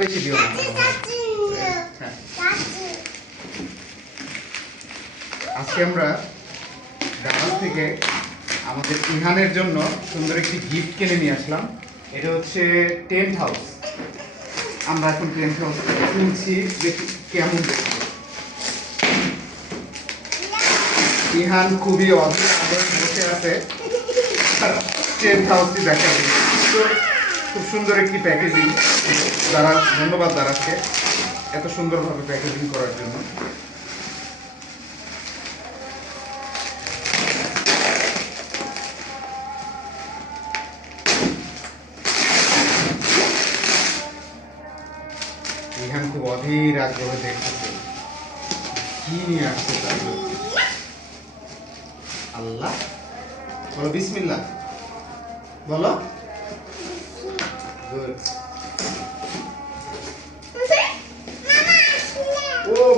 বেশি দিও না। আজকে আমরা গাছ থেকে আমাদের ইহানের জন্য সুন্দর একটি গিফট কিনে নিয়ে আসলাম। এটা হচ্ছে টেন্ট হাউস আমরা এখন টেন্ট হাউস কিনছি দেখি কেমন ইহান খুবই অধীর আগ্রহে বসে আছে। টেন্ট হাউসটি। তো খুব সুন্দর একটি প্যাকেজিং দ্বারা ধন্যবাদ দারাজকে এত সুন্দরভাবে প্যাকেজিং করার জন্য। ইহান খুব অধীর আগ্রহে দেখতেছে। কি নিয়ে আসছে তার আল্লাহ। বলো, বিসমিল্লাহ। বলো। ও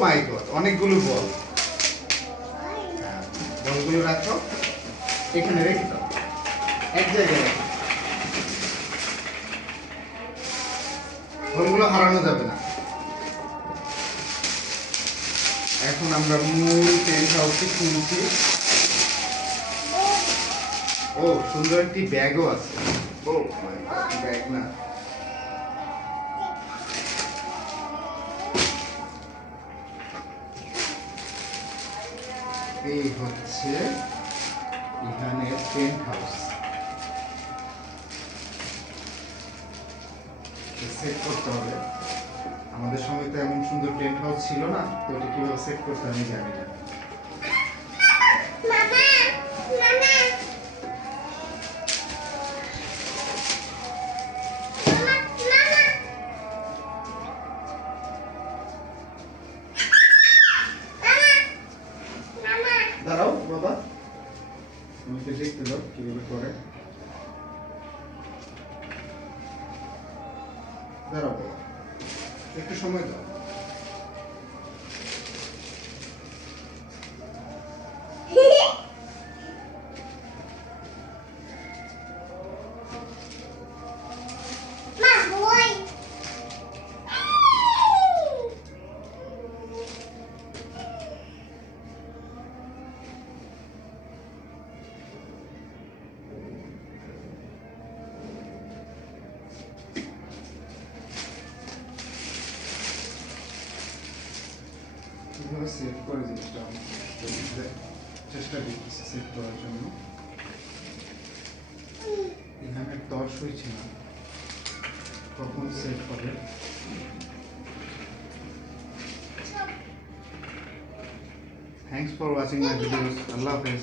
মাই গড অনেকগুলো বল। হ্যাঁ, বলগুলো রাখো। এখানে রেখে দাও। এক জায়গায় রাখো বলগুলো হারানো যাবে না। এখন আমরা মূল টেন্ট হাউসটি খুলছি। ও সুন্দর একটি ব্যাগও আছে। ও ব্যাগ না। এই হচ্ছে এখানে টেন্ট হাউস। সেট করতে হবে। আমাদের সময় তো এমন সুন্দর টেন্ট হাউস ছিল না, তো এটা কীভাবে সেট করতে আমি জানি না। বাবা? আমাকে দেখতে দাও কীভাবে করে। দাঁড়াও একটু সময় দাও। কীভাবে সেভ করে জিনিসটা আমি চেষ্টা করতেছি সেভ করার জন্য এখানে টর্চ হয়েছে না কখন সেভ হবে thanks for watching my videos আল্লাহ হাফেজ